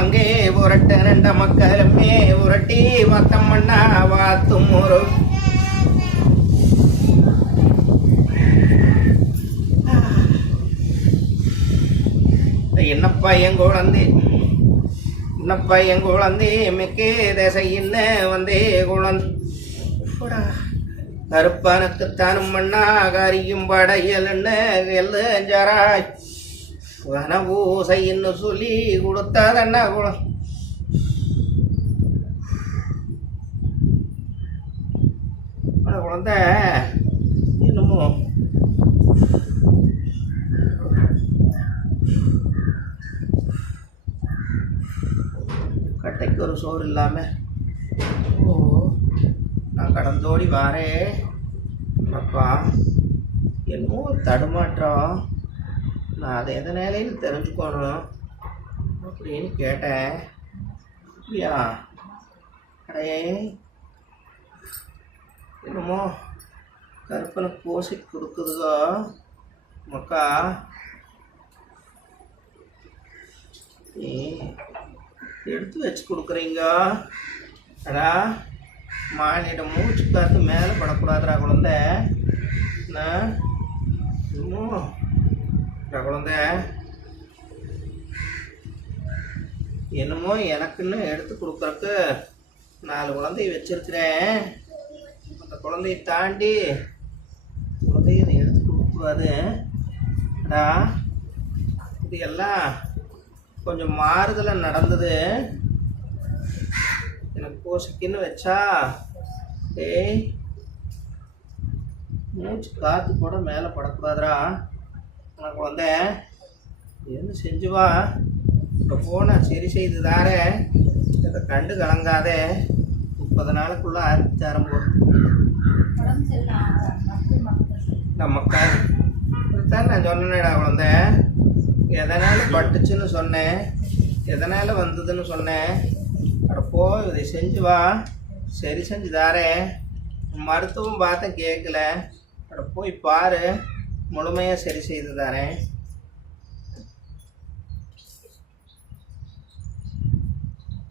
அங்கே புரட்ட ரெண்ட மக்களுமே புரட்டி வத்தம் மண்ணா வாத்தும் ஒரு என்னப்பா என் குழந்தை? என்னப்பா என் குழந்தை? மிக்கே தசை என்ன வந்தே குழந்தை? கருப்பனுக்குத்தானும் மண்ணா காரியும் படையல்னு எல்லஞ்சாராய் வனபூசைன்னு சொல்லி கொடுத்தாதண்ணா குளம் அட குழந்தை என்னமோ? கட்டைக்கு ஒரு சோறு இல்லாம. ஓ நான் கடந்தோடி வாரேன் அப்பா என்னமோ தடுமாற்றம். நான் அதை எந்த தெரிஞ்சுக்கணும் அப்படின்னு கேட்டேன். அப்படியா? அடே என்னமோ கற்பனை பூசி கொடுக்குதுகோ மக்கா. ஏ எடுத்து வச்சு கொடுக்குறீங்க. அடா மானிட மூச்சு காத்து மேலே படக்கூடாதுடா குழந்தை. என்ன? இன்னும் குழந்த என்னமோ எனக்குன்னு எடுத்து கொடுக்குறக்கு நாலு குழந்தைய வச்சிருக்கிறேன். அந்த குழந்தைய தாண்டி குழந்தைய நீ எடுத்து கொடுக்கூடாது அடா இது எல்லாம் கொஞ்சம் மாறுதலாக நடந்தது. எனக்கு போசிக்கின்னு வச்சா ஏய் மூச்சு காற்று கூட மேலே படக்கூடாதுடா. நான் குழந்தை என்ன செஞ்சு வா இப்போ போனா சரி செய்து தாரே இதை கண்டு கலங்காதே. முப்பது நாளுக்குள்ள ஆரம்பிச்சு ஆரம்பம் நமக்கா தான் நான் சொன்னேடா குழந்தை. எதனால பட்டுச்சுன்னு சொன்னேன். எதனால வந்ததுன்னு சொன்னேன். அட போ இதை செஞ்சு வா சரி செஞ்சு தாரேன் மருத்துவம் பார்த்தேன் கேட்கல. அட போய் பாரு. முழுமையாக சரி செய்து தரேன்.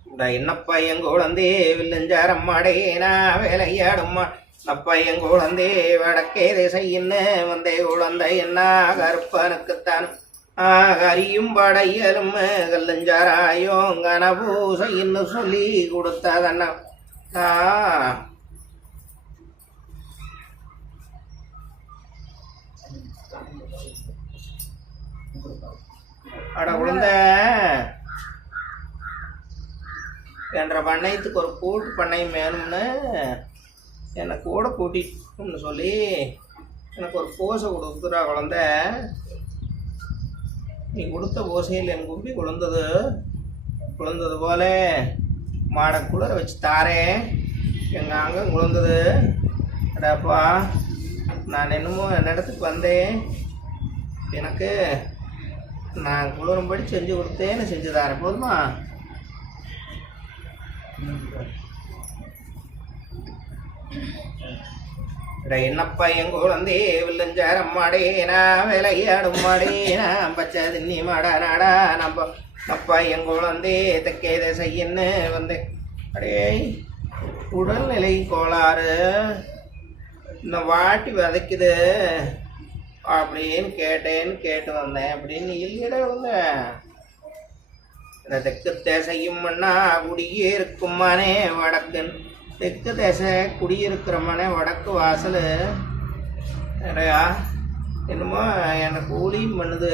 இந்த என்னப்பா என் குழந்தே வில்லஞ்சாரம் மாடேனா வேலையாடும்மா அப்பா என் குழந்தே வடக்கே திசையின்னு வந்தே குழந்தை என்ன கருப்பனுக்குத்தான் ஆகரியும் படையலும் கல்லஞ்சாராயோ கனபூசைன்னு சொல்லி கொடுத்தாதண்ணா அட குழந்தை என்ற பண்ணையத்துக்கு ஒரு கூட்டு பண்ணையம் வேணும்னு என்னை கூட கூட்டிட்டு சொல்லி எனக்கு ஒரு பூசை கொடுக்குறா குழந்தை. நீ கொடுத்த பூசையில் என் கும்பி குழந்தது குழந்தது போல மாடை குளிர வச்சு தாரேன். எங்கள் அங்கம் குழந்தது அடாப்பா நான் என்னமோ என்னிடத்துக்கு வந்தேன். எனக்கு நான் குளிரும்படி செஞ்சு கொடுத்தேன்னு செஞ்சு தரேன் போதுமா என்னப்பா என் குழந்தை வில்லஞ்சாரம் மாடேனா விளையாடும் மாடேனா பச்சை தின்னி மாடா நாடா நம்ம அப்பா என் குழந்தை தெக்கே திசைன்னு வந்தேன் அடே உடல்நிலை கோளாறு. இன்னும் வாட்டி வதைக்குது. அப்படின்னு கேட்டேன்னு கேட்டு வந்தேன். அப்படின்னு இல்லையடா வந்தேன் இந்த தெற்கு தேசையும் மண்ணா குடியே இருக்குமானே வடக்குன்னு தெற்கு தேசை குடியிருக்கிறமானே வடக்கு வாசல். நிறையா என்னமோ எனக்கு கூலியும் பண்ணுது.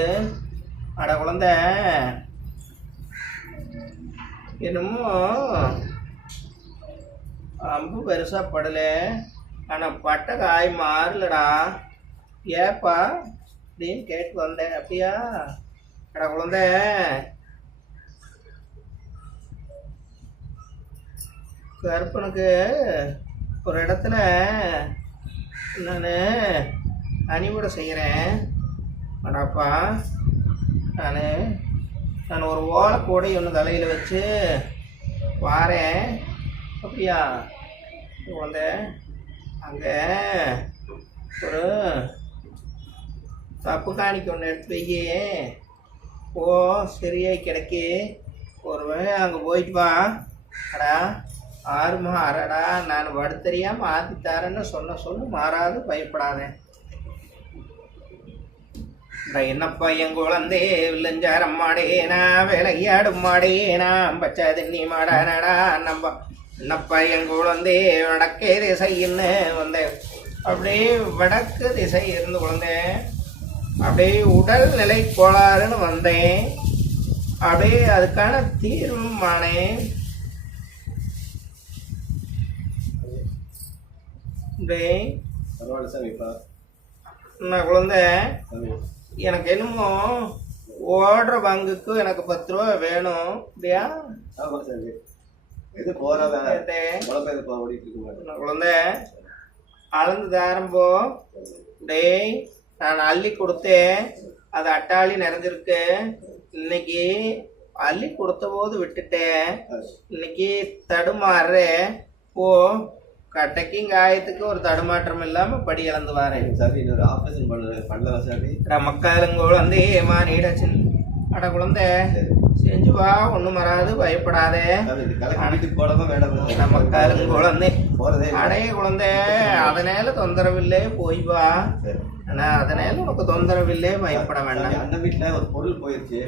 அட குழந்த. என்னமோ? அம்பு பெருசாக படலை. ஆனால் பட்டை காய் மாறலடா. ஏப்பா? அப்படின்னு கேட்டு வந்தேன் அப்படியா? அட குழந்த. கருப்பனுக்கு ஒரு இடத்துல நான் அணிவிட செய்கிறேன் அடாப்பா. நான் நான் ஒரு ஓலை கூடை ஒன்று தலையில் வச்சு வாரேன். அப்படியா? குழந்த அங்கே ஒரு தப்பு காணிக்க ஒன்று எடுத்து வையே. ஓ சரியாய் கிடைக்கு. ஒரு அங்கே போயிட்டு வா. அடா ஆறுமா அரடா நான் வடுத்தறியாம ஆத்தி தரேன்னு சொன்ன சொல்லு மாறாது பயப்படாதேன் அட என்னப்பா என் குழந்தே? வில்லஞ்சாரம் மாடேனா விளையாடும் மாடேனா பச்சை தண்ணி மாடானடா நம்ப. என்னப்பா என் குழந்தே? வடக்கே திசைன்னு வந்தேன். அப்படியே வடக்கு திசை இருந்து குழந்தேன் அப்படியே உடல் நிலை கோளாறுன்னு வந்தேன். அப்படியே அதுக்கான தீர்வும் ஆனேன். நான் குழந்தை? எனக்கு என்னமோ ஓடுற பங்குக்கு எனக்கு பத்து ரூபா வேணும். அப்படியா? ஆமாம் சாமி. எது போகிறத ஏத்தே, உழப்ப எது போ ஓடிட்டு இருக்க மாட்டேன் நான் குழந்தை? அளந்து தாரம்போ. டேய் நான் அள்ளி கொடுத்தேன். அது அட்டாளி நிறைஞ்சிருக்கு. இன்னைக்கு அள்ளி கொடுத்த போது விட்டுட்டேன். இன்னைக்கு தடுமாறு ஓ கட்டைக்கும் காயத்துக்கு ஒரு தடுமாற்றம் இல்லாம படி இழந்து வரேன். சாமி இன்னொரு ஆப்ரேஷன் பண்ண பண்ணலாம் சாமி? மக்களுங்குழந்தே மானிடச்சின் அட குழந்தை சரி செஞ்சு வா ஒண்ணும் வராது பயப்படாதே. போகிறதே இல்லை. அடைய குழந்தை அதனால தொந்தரவில்லை போய் வா. சரி ஆனா அதனால உனக்கு தொந்தரவில்லை பயப்பட வேண்டாம். அண்ணன் வீட்டில் ஒரு பொருள் போயிருச்சு.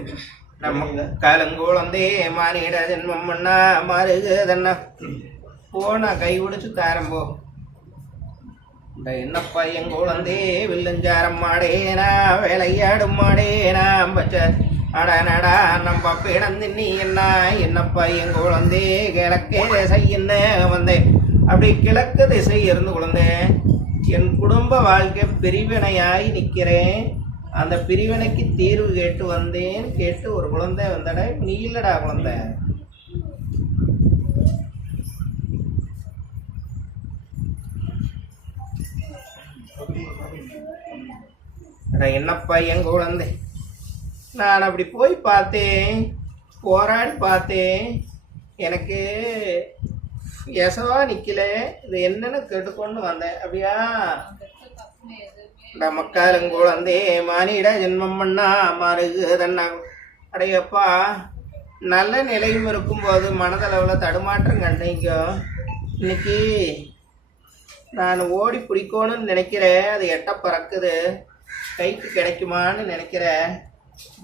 நம்ம? கலங்குழந்தே மானிட ஜென்மம் பண்ணா மருகுதண்ணா போனா கை பிடிச்சு தாரம் போ. இந்த என்னப்பா என் குழந்தே வில்லஞ்சாரம் மாடேனா விளையாடும் மாடேனா பச்சை. அட நடா நம்ம பிடந்து நீ என்ன? என்னப்பா என் குழந்தே கிழக்கே திசை என்ன வந்தேன் அப்படி கிழக்கு திசை இருந்து குழந்தேன் என் குடும்ப வாழ்க்கை பிரிவினையாய் நிற்கிறேன். அந்த பிரிவினைக்கு தீர்வு கேட்டு வந்தேன். கேட்டு ஒரு குழந்தை வந்தடா. நீ இல்லடா குழந்தை என்னப்பா என் குழந்தை? நான் அப்படி போய் பார்த்தேன். போராடி பார்த்தேன். எனக்கு எசவா நிக்கல இது என்னன்னு கேட்டுக்கொண்டு வந்தேன் அப்படியா நமக்காலங்குழந்தே மானிட ஜென்மம் பண்ணா மருகுதண்ணா அடையப்பா நல்ல நிலையும் இருக்கும்போது மனதளவில் தடுமாற்றம் கண்டீங்க இன்னைக்கு நான் ஓடி பிடிக்கணும்னு நினைக்கிறேன் அது எட்ட பறக்குது கைக்கு கிடைக்குமான்னு நினைக்கிறேன்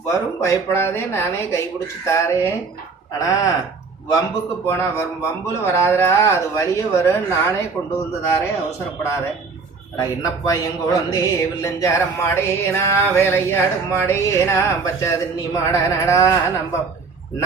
வரும் பயப்படாதே நானே கை பிடிச்சி தாரேன் ஆனால் வம்புக்கு போனால் வரும். வம்புல வராதரா அது வழியே வரும் நானே கொண்டு வந்ததாரே அவசரப்படாத. என்னப்பா எங்க குழந்தே வில்லஞ்சாரம் மாடேனா வேலையாடும் மாடேனா பச்சை தண்ணி மாடனடா நம்ம என்ன